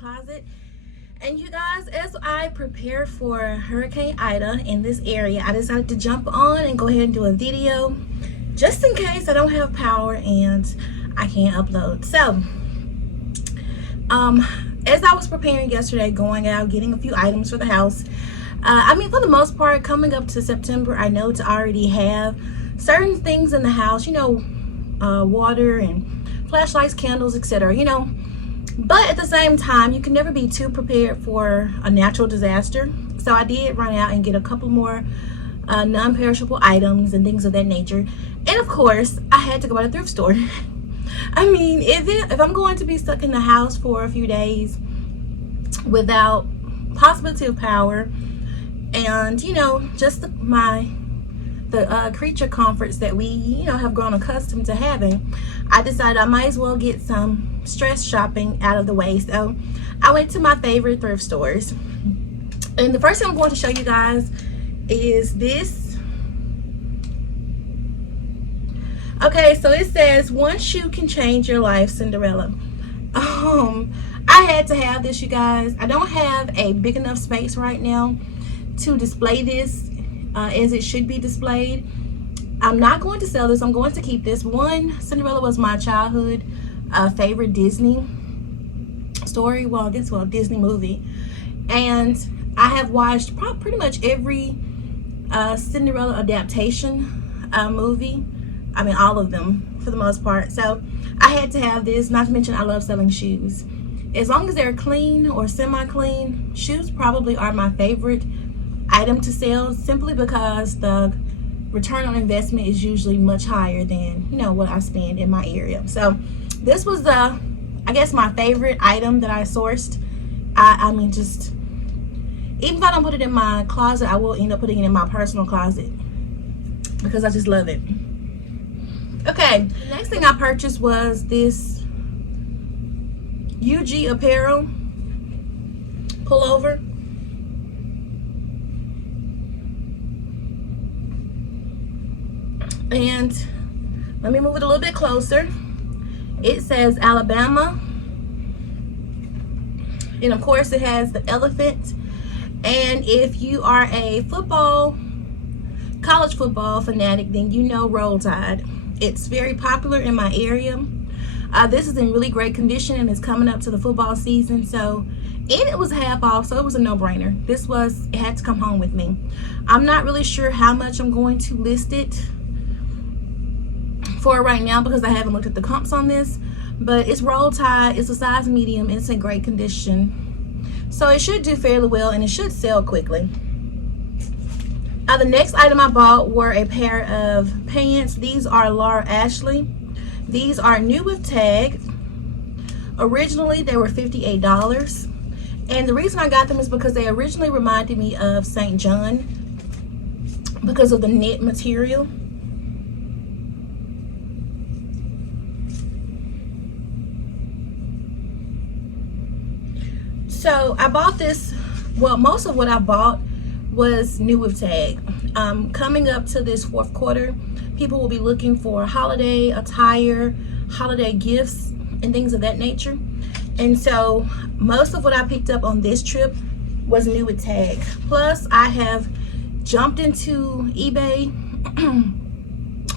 Closet. And you guys, as I prepare for Hurricane Ida in this area, I decided to jump on and go ahead and do a video just in case I don't have power and I can't upload. So as I was preparing yesterday, going out, getting a few items for the house, I mean, for the most part, coming up to September, I know to already have certain things in the house, you know, water and flashlights, candles, etc., you know. But at the same time, you can never be too prepared for a natural disaster. So I did run out and get a couple more non-perishable items and things of that nature. And of course, I had to go to the thrift store. I mean, if I'm going to be stuck in the house for a few days without possibility of power, and you know, just the creature comforts that we, you know, have grown accustomed to having, I decided I might as well get some stress shopping out of the way. So I went to my favorite thrift stores, and the first thing I'm going to show you guys is this. Okay, so it says one shoe can change your life, Cinderella. I had to have this, you guys. I don't have a big enough space right now to display this as it should be displayed. I'm not going to sell this. I'm going to keep this. One, Cinderella was my childhood favorite Disney story. Well, I guess, well, Disney movie. And I have watched pretty much every Cinderella adaptation movie. I mean, all of them for the most part. So I had to have this, not to mention I love selling shoes. As long as they're clean or semi-clean, shoes probably are my favorite item to sell, simply because the return on investment is usually much higher than, you know, what I spend in my area. So this was I guess my favorite item that I sourced. I mean, just even if I don't put it in my closet, I will end up putting it in my personal closet because I just love it. Okay, the next thing I purchased was this UG apparel pullover. And let me move it a little bit closer. It says Alabama, and of course it has the elephant. And if you are a college football fanatic, then you know Roll Tide. It's very popular in my area. This is in really great condition and it's coming up to the football season. So, and it was half off, so it was a no-brainer. It had to come home with me. I'm not really sure how much I'm going to list it for right now because I haven't looked at the comps on this, but it's Roll Tide, it's a size medium, and it's in great condition, so it should do fairly well and it should sell quickly. The next item I bought were a pair of pants. These are Laura Ashley. These are new with tag. Originally they were $58, and the reason I got them is because they originally reminded me of St. John because of the knit material. So I bought this, well, most of what I bought was new with tag. Coming up to this fourth quarter, people will be looking for holiday attire, holiday gifts, and things of that nature. And so most of what I picked up on this trip was new with tag. Plus, I have jumped into eBay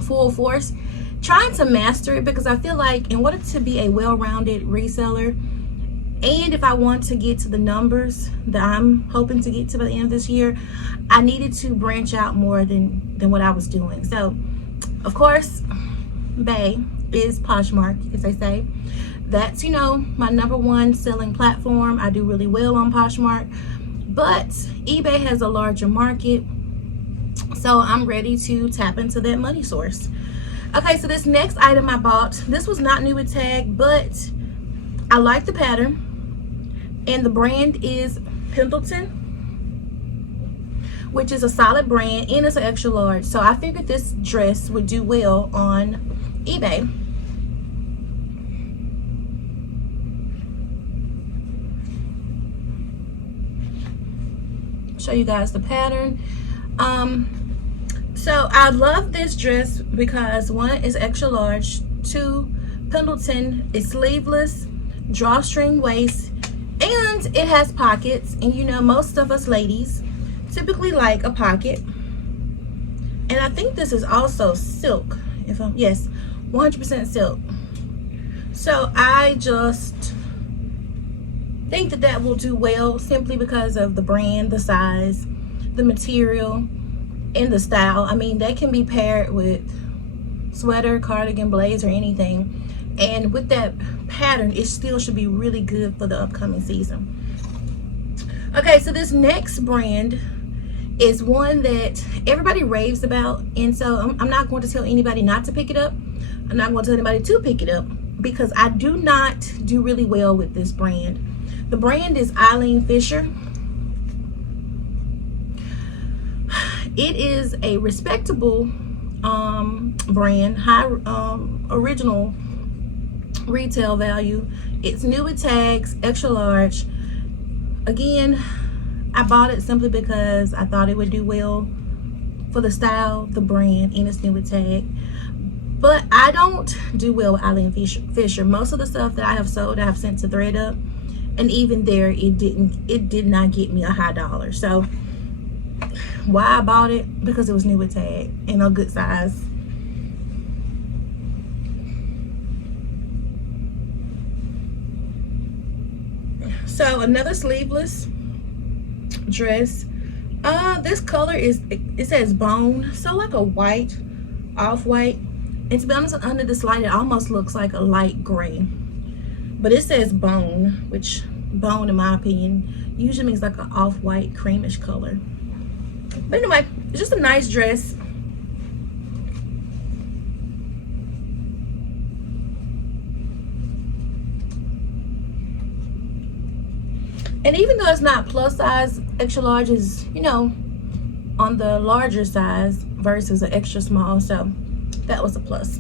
full force, trying to master it, because I feel like in order to be a well-rounded reseller, and if I want to get to the numbers that I'm hoping to get to by the end of this year, I needed to branch out more than what I was doing. So, of course, Bay is Poshmark, as they say. That's, you know, my #1 selling platform. I do really well on Poshmark. But eBay has a larger market, so I'm ready to tap into that money source. Okay, so this next item I bought, this was not new with tag, but I like the pattern. And the brand is Pendleton, which is a solid brand, and it's an extra large. So I figured this dress would do well on eBay. Show you guys the pattern. So I love this dress because one is extra large, two, Pendleton is sleeveless, drawstring waist, and And it has pockets, and you know, most of us ladies typically like a pocket. And I think this is also silk. Yes, 100% silk. So I just think that that will do well, simply because of the brand, the size, the material, and the style. I mean, that can be paired with sweater, cardigan, blazer, anything. And with that pattern, it still should be really good for the upcoming season. Okay, so this next brand is one that everybody raves about, and so I'm not going to tell anybody not to pick it up. I'm not going to tell anybody to pick it up, because I do not do really well with this brand. The brand is Eileen Fisher. It is a respectable brand, high original retail value. It's new with tags, extra large. Again, I bought it simply because I thought it would do well for the style, the brand, and it's new with tag. But I don't do well with Eileen Fisher. Most of the stuff that I have sold, I have sent to ThredUP, and even there, it did not get me a high dollar. So why I bought it? Because it was new with tag and a good size. So another sleeveless dress. This color is, it says bone, so like a white, off-white. And to be honest, under this light, it almost looks like a light gray. But it says bone, which bone, in my opinion, usually means like an off-white, creamish color. But anyway, it's just a nice dress. And even though it's not plus size, extra large is, you know, on the larger size versus an extra small. So that was a plus.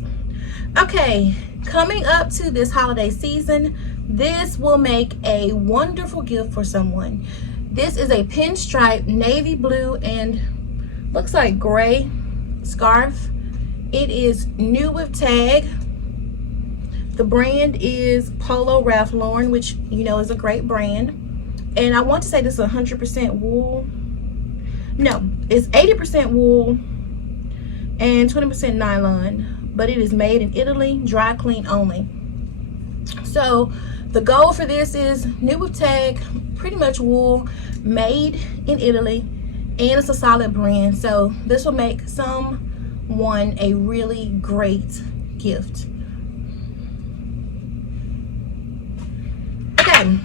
Okay, coming up to this holiday season, this will make a wonderful gift for someone. This is a pinstripe navy blue and looks like gray scarf. It is new with tag. The brand is Polo Ralph Lauren, which you know is a great brand. And I want to say this is 100% wool. No, it's 80% wool and 20% nylon, but it is made in Italy, dry clean only. So the goal for this is new with tag, pretty much wool, made in Italy, and it's a solid brand. So this will make someone a really great gift. Okay.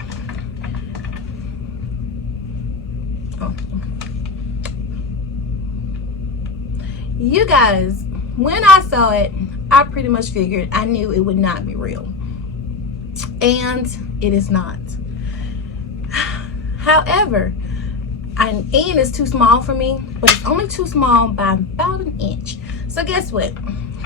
You guys, when I saw it, I pretty much figured, I knew it would not be real, and it is not. However, and it's too small for me, but it's only too small by about an inch. So guess what?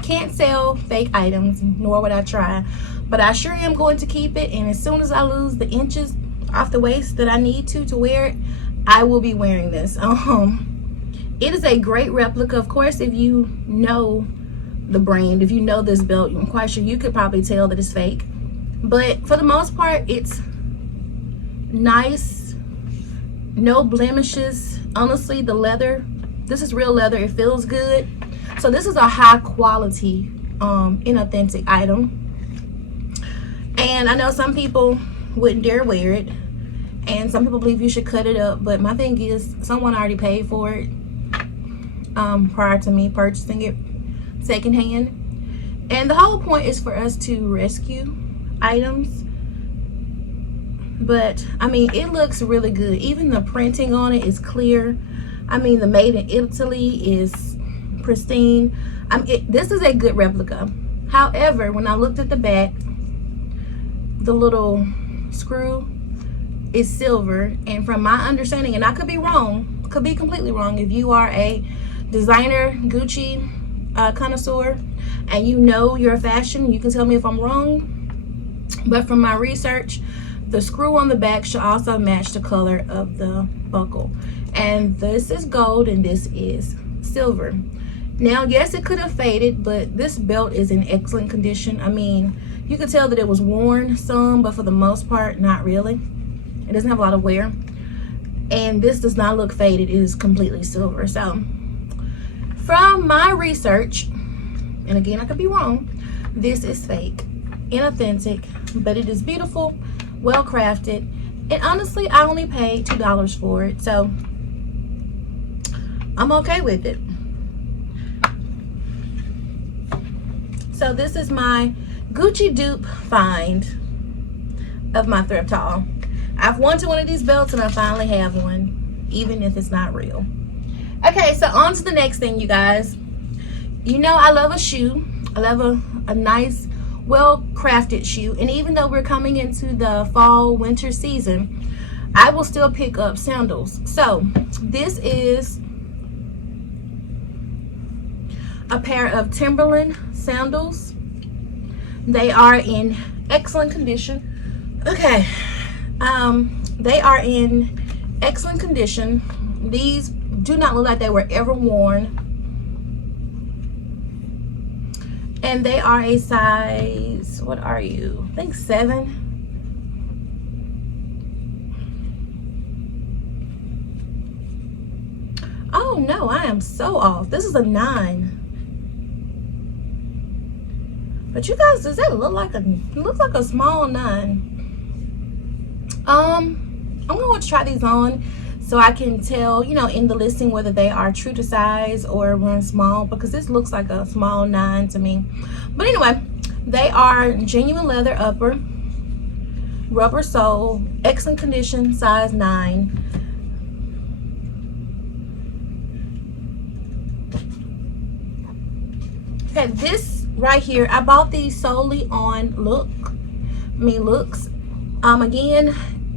Can't sell fake items, nor would I try, but I sure am going to keep it. And as soon as I lose the inches off the waist that I need to wear it, I will be wearing this. It is a great replica. Of course, if you know the brand, if you know this belt, I'm quite sure you could probably tell that it's fake. But for the most part, it's nice, no blemishes. Honestly, the leather, this is real leather. It feels good. So this is a high quality, inauthentic item. And I know some people wouldn't dare wear it, and some people believe you should cut it up. But my thing is, someone already paid for it prior to me purchasing it secondhand. And the whole point is for us to rescue items. But I mean, it looks really good. Even the printing on it is clear. I mean, the made in Italy is pristine. This is a good replica. However, when I looked at the back, the little screw is silver, and from my understanding, and I could be wrong, could be completely wrong, if you are a designer Gucci connoisseur and you know your fashion, you can tell me if I'm wrong. But from my research, the screw on the back should also match the color of the buckle, and this is gold and this is silver. Now, yes, it could have faded, but this belt is in excellent condition. I mean, you could tell that it was worn some, but for the most part, not really. It doesn't have a lot of wear, and this does not look faded. It is completely silver. So from my research, and again, I could be wrong, this is fake, inauthentic, but it is beautiful, well crafted, and honestly, I only paid $2 for it, so I'm okay with it. So this is my Gucci dupe find of my thrift haul. I've wanted one of these belts and I finally have one, even if it's not real. Okay, so on to the next thing, you guys. You know I love a shoe. I love a nice, well-crafted shoe. And even though we're coming into the fall, winter season, I will still pick up sandals. So this is a pair of Timberland sandals. They are in excellent condition. Okay, they are in excellent condition. These do not look like they were ever worn, and they are a size, what are you, I think 7. Oh no, I am so off. This is a 9. But you guys, does that look like it looks like a small 9. I'm gonna want to try these on so I can tell, you know, in the listing whether they are true to size or run small, because this looks like a small 9 to me. But anyway, they are genuine leather upper, rubber sole, excellent condition, size 9. Okay, this right here, I bought these solely on looks. Again,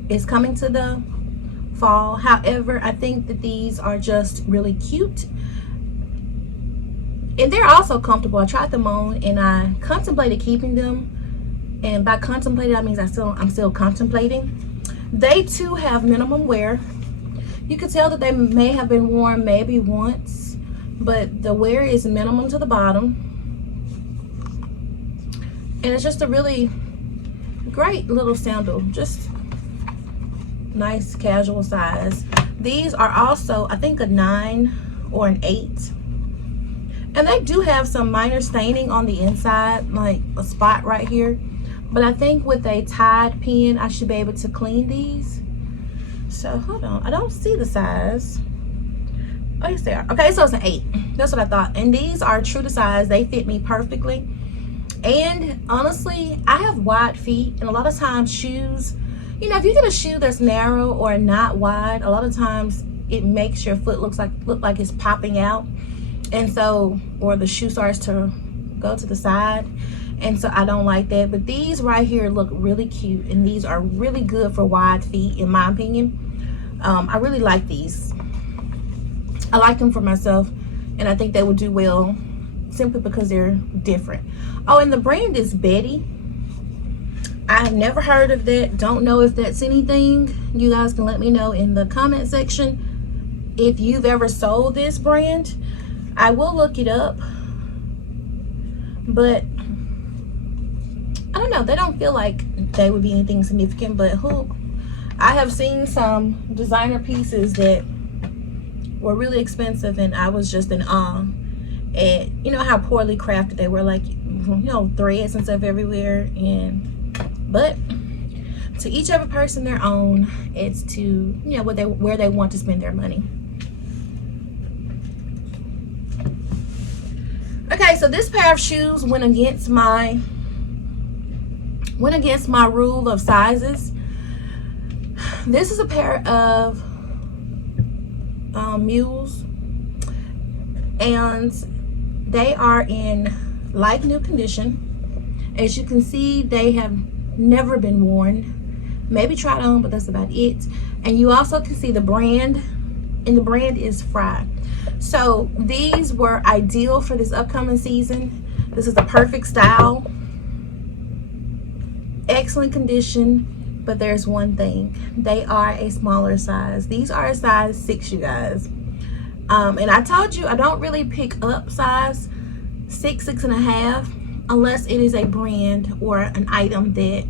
it's coming to the fall. However, I think that these are just really cute, and they're also comfortable. I tried them on and I contemplated keeping them, and by contemplating, that means I'm still contemplating. They too have minimum wear. You can tell that they may have been worn maybe once, but the wear is minimum to the bottom. And it's just a really great little sandal, just nice casual size. These are also, I think, a 9 or an 8. And they do have some minor staining on the inside, like a spot right here. But I think with a Tide pen, I should be able to clean these. So hold on, I don't see the size. Oh, yes they are. Okay, so it's an 8. That's what I thought. And these are true to size. They fit me perfectly. And honestly, I have wide feet, and a lot of times shoes, you know, if you get a shoe that's narrow or not wide, a lot of times it makes your foot look like it's popping out, and so, or the shoe starts to go to the side, and so I don't like that. But these right here look really cute, and these are really good for wide feet, in my opinion. I really like these. I like them for myself, and I think they would do well simply because they're different. Oh, and the brand is Betty. I've never heard of that. Don't know if that's anything. You guys can let me know in the comment section if you've ever sold this brand. I will look it up, but I don't know. They don't feel like they would be anything significant, but I have seen some designer pieces that were really expensive, and I was just in awe at, you know, how poorly crafted they were, like, you know, threads and stuff everywhere. But to each other person their own. It's to, you know, where they want to spend their money. Okay, so this pair of shoes went against my rule of sizes. This is a pair of mules, and they are in like new condition. As you can see, they have never been worn, maybe tried on, but that's about it. And you also can see the brand, and the brand is Fry. So these were ideal for this upcoming season. This is the perfect style, excellent condition, but there's one thing: they are a smaller size. These are a size 6, you guys. And I told you I don't really pick up size 6, 6.5 unless it is a brand or an item that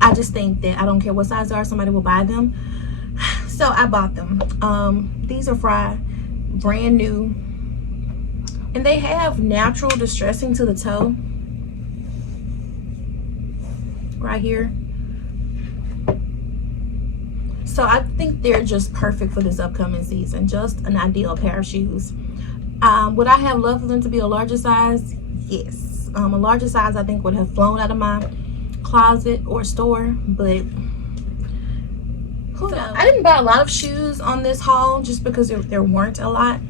I just think that I don't care what size they are, somebody will buy them. So I bought them. These are brand new, and they have natural distressing to the toe right here. So I think they're just perfect for this upcoming season. Just an ideal pair of shoes. Would I have loved for them to be a larger size? Yes. A larger size I think would have flown out of my closet or store, but who knows? I didn't buy a lot of shoes on this haul just because there weren't a lot.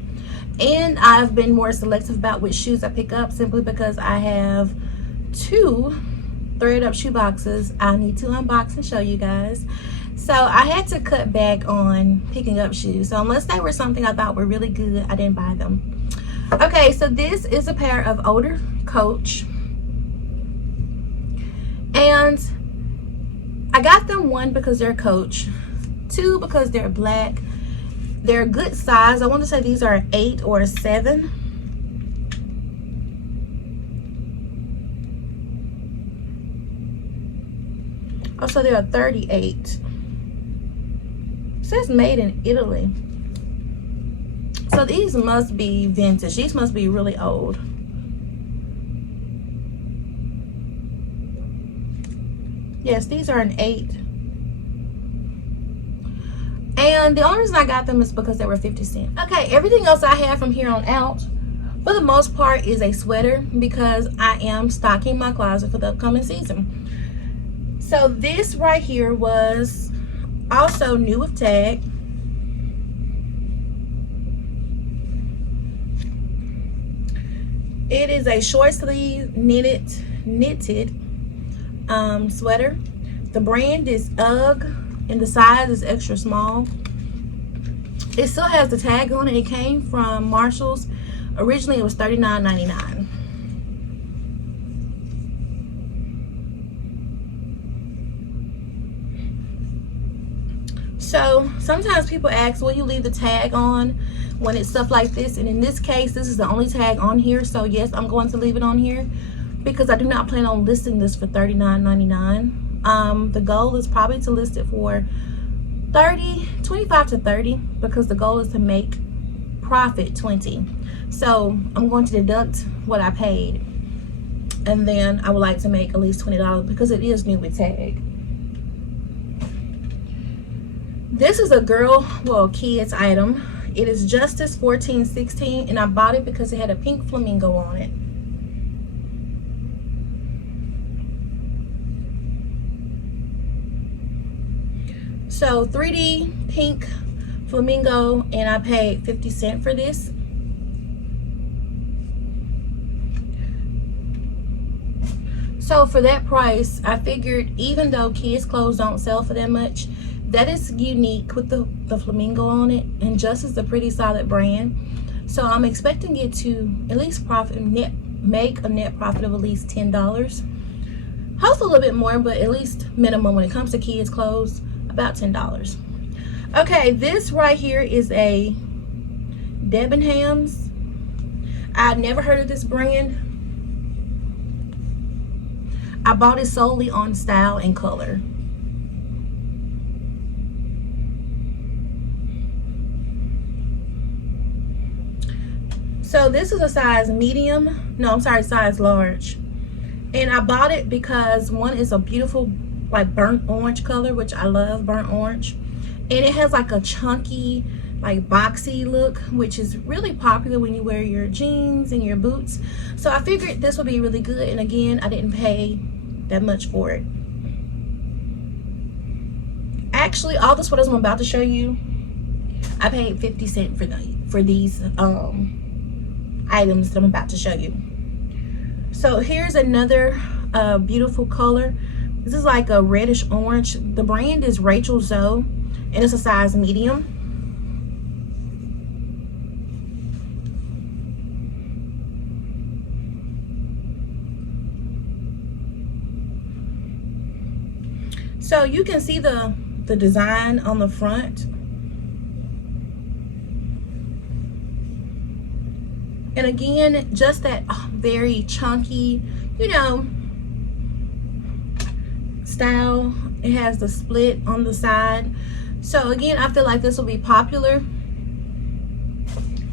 And I've been more selective about which shoes I pick up simply because I have 2 ThredUP shoe boxes I need to unbox and show you guys. So I had to cut back on picking up shoes. So unless they were something I thought were really good, I didn't buy them. Okay, so this is a pair of older Coach. And I got them, 1, because they're Coach. 2, because they're black. They're a good size. I want to say these are an 8 or a 7. Oh, so they're a 38. It says made in Italy. So these must be vintage. These must be really old. Yes, these are an 8. And the only reason I got them is because they were 50 cents. Okay, everything else I have from here on out, for the most part, is a sweater because I am stocking my closet for the upcoming season. So this right here was also new with tag. It is a short sleeve knitted sweater. The brand is UGG and the size is extra small. It still has the tag on it. It came from Marshall's. Originally it was $39.99. So sometimes people ask, will you leave the tag on when it's stuff like this? And in this case, this is the only tag on here. So yes, I'm going to leave it on here because I do not plan on listing this for $39.99. The goal is probably to list it for 25 to 30 because the goal is to make profit 20. So I'm going to deduct what I paid, and then I would like to make at least $20 because it is new with tag. This is a kids item. It is Justice 1416, and I bought it because it had a pink flamingo on it. So 3D pink flamingo, and I paid 50 cents for this. So for that price, I figured even though kids clothes don't sell for that much, that is unique with the flamingo on it, and just is a pretty solid brand. So I'm expecting it to at least make a net profit of at least $10. Hopefully a little bit more, but at least minimum when it comes to kids clothes, about $10. Okay, this right here is a Debenhams. I've never heard of this brand. I bought it solely on style and color. So this is a size medium. No, I'm sorry, size large. And I bought it because one is a beautiful like burnt orange color, which I love burnt orange. And it has like a chunky, like boxy look, which is really popular when you wear your jeans and your boots. So I figured this would be really good. And again, I didn't pay that much for it. Actually, all the sweaters I'm about to show you, I paid 50 cents for these items that I'm about to show you. So here's another beautiful color. This is like a reddish orange. The brand is Rachel Zoe, and it's a size medium. So you can see the design on the front. And again, just that very chunky, you know, style. It has the split on the side. So again, I feel like this will be popular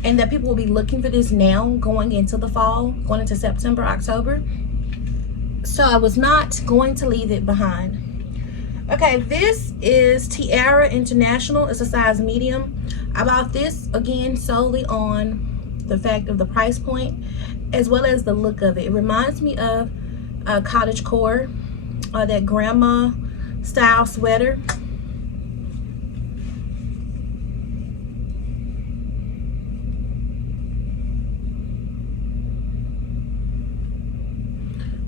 and that people will be looking for this now going into the fall, going into September, October. So I was not going to leave it behind. Okay, this is Tiara International. It's a size medium. I bought this again solely on the fact of the price point as well as the look of it. It reminds me of cottage core, that grandma style sweater.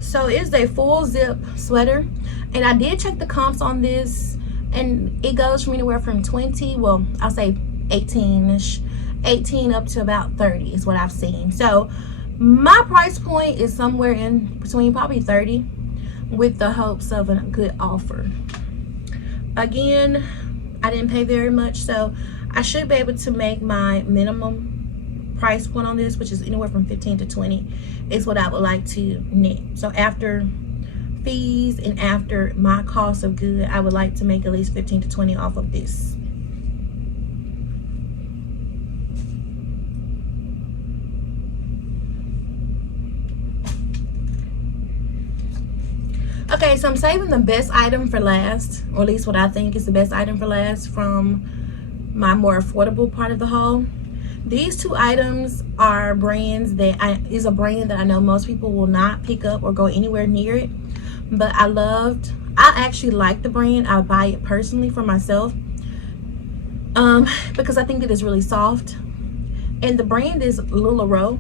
So it's a full zip sweater, and I did check the comps on this, and it goes from anywhere from 20, well, I'll say 18ish, 18 up to about 30 is what I've seen. So my price point is somewhere in between probably 30 with the hopes of a good offer. Again, I didn't pay very much, so I should be able to make my minimum price point on this, which is anywhere from 15 to 20 is what I would like to net. So after fees and after my cost of good, I would like to make at least 15 to 20 off of this. Okay, so I'm saving the best item for last, or at least what I think is the best item for last from my more affordable part of the haul. These two items are brands that is a brand that I know most people will not pick up or go anywhere near it, but I actually like the brand. I buy it personally for myself because I think it is really soft, and the brand is LuLaRoe.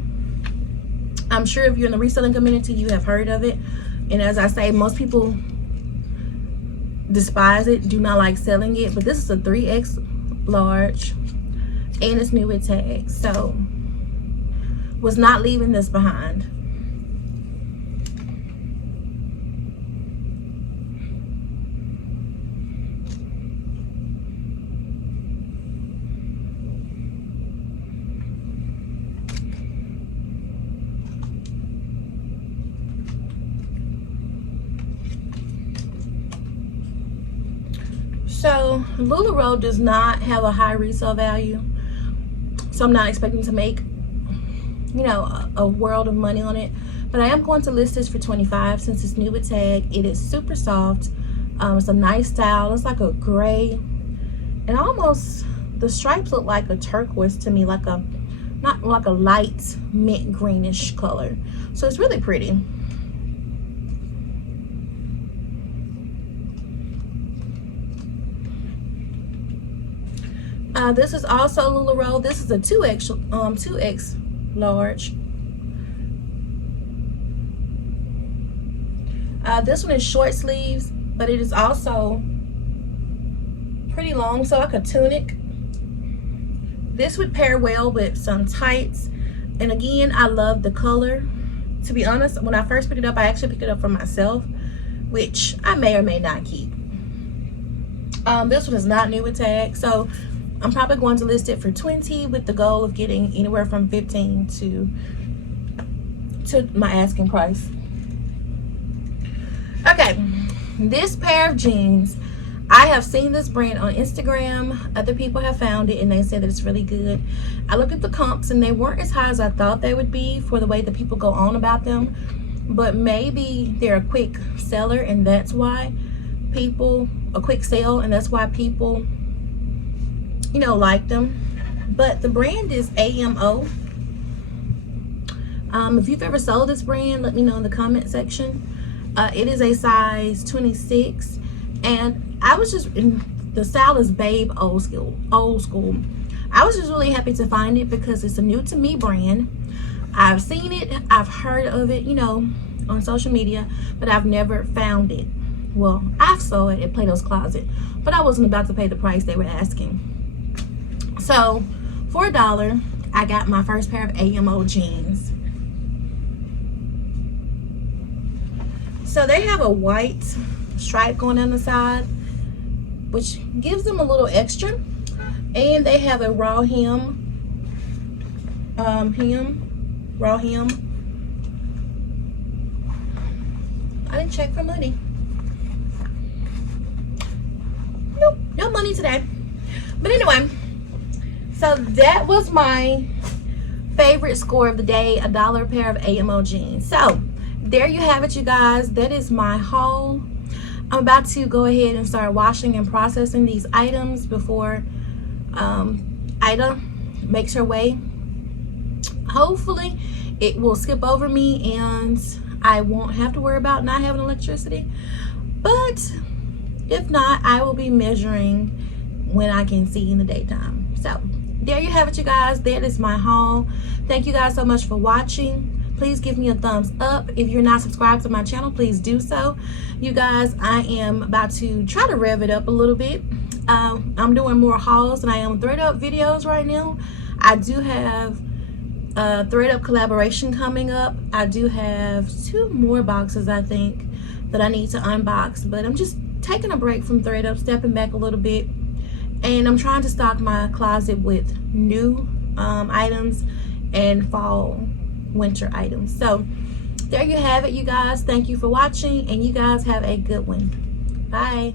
I'm sure if you're in the reselling community, you have heard of it, and as I say, most people despise it, do not like selling it, but this is a 3X large. And it's new with tags, so was not leaving this behind. So LuLaRoe does not have a high resale value. So I'm not expecting to make, you know, a world of money on it, but I am going to list this for $25 since it's new with tag. It is super soft. It's a nice style. It's like a gray, and almost the stripes look like a turquoise to me, like a not like a light mint greenish color. So it's really pretty. This is also LuLaRoe. This is a 2X large. This one is short sleeves, but it is also pretty long, so like a tunic. This would pair well with some tights, and again, I love the color. To be honest, when I first picked it up, I actually picked it up for myself, which I may or may not keep. This one is not new with tag, so I'm probably going to list it for $20 with the goal of getting anywhere from $15 to my asking price. Okay, this pair of jeans, I have seen this brand on Instagram. Other people have found it and they said that it's really good. I looked at the comps and they weren't as high as I thought they would be for the way that people go on about them, but maybe they're a quick seller and that's why people, a quick sale, and that's why people, you know, like them. But the brand is AMO. If you've ever sold this brand, let me know in the comment section. It is a size 26, and I was just the style is babe old school. I was just really happy to find it because it's a new to me brand. I've seen it, I've heard of it, you know, on social media, but I've never found it. Well, I saw it at Plato's Closet, but I wasn't about to pay the price they were asking. So for $1, I got my first pair of AMO jeans. So they have a white stripe going down the side, which gives them a little extra, and they have a raw hem, raw hem. I didn't check for money. No money today. But anyway, so that was my favorite score of the day, $1 a pair of AMO jeans. So there you have it, you guys. That is my haul. I'm about to go ahead and start washing and processing these items before Ida makes her way. Hopefully it will skip over me and I won't have to worry about not having electricity. But if not, I will be measuring when I can see in the daytime. So there you have it, you guys. That is my haul. Thank you guys so much for watching. Please give me a thumbs up. If you're not subscribed to my channel, please do so. You guys, I am about to try to rev it up a little bit. I'm doing more hauls than I am ThredUP videos right now. I do have a ThredUP collaboration coming up. I do have 2 more boxes, I think, that I need to unbox. But I'm just taking a break from ThredUP, stepping back a little bit. And I'm trying to stock my closet with new items and fall winter items. So there you have it, you guys. Thank you for watching, and you guys have a good one. Bye.